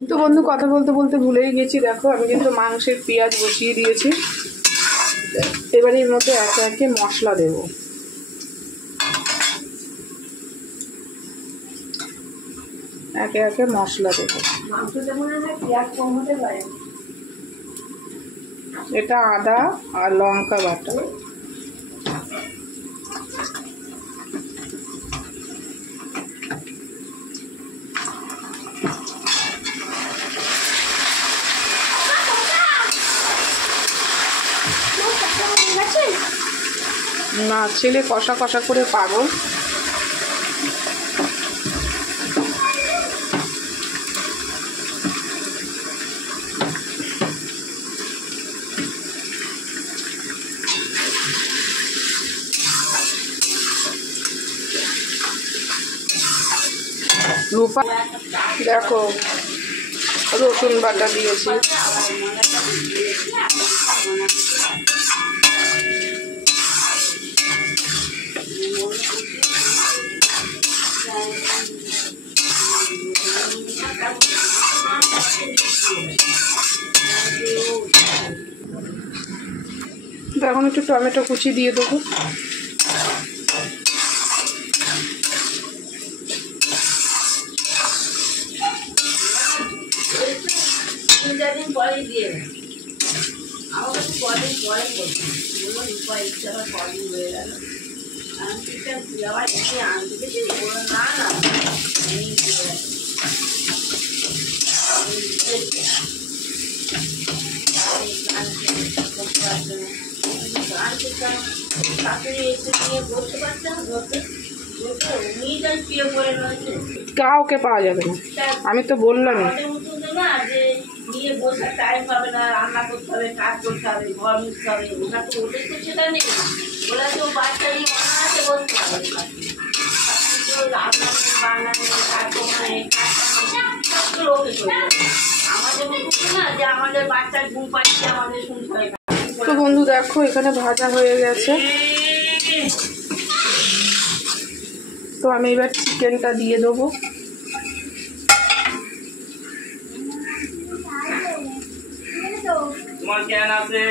তো বন্ধু কথা বলতে বলতে ভুলেই গেছি, দেখো আমি কিন্তু মাংসের পেঁয়াজ বসিয়ে দিয়েছি। এবারে এর মধ্যে একে একে মশলা দেব। একে একে মশলা দেব। এটা আদা আর লঙ্কা বাটা, না ছেলে কষা কষা করে পাগল। রূপা দেখো রসুন বাটা দিয়েছি, এখন একটু টমেটো কুচি দিয়ে দেবো। কাউকে পাওয়া যাবে না, আমি তো বললাম তো বন্ধু দেখো এখানে ভাজা হয়ে গেছে। তো আমি এবার চিকেনটা দিয়ে দেবো। তোমার জ্ঞান আছে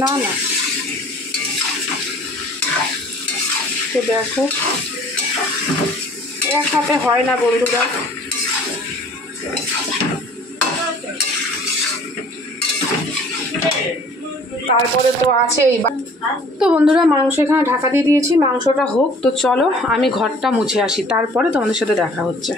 না না, তো দেখো এক হাতে হয় না বন্ধুরা, তারপরে তো আছেই। তো বন্ধুরা মাংস এখানে ঢাকা দিয়ে দিয়েছি, মাংসটা হোক। তো চলো আমি ঘরটা মুছে আসি, তারপরে তোমাদের সাথে দেখা হচ্ছে।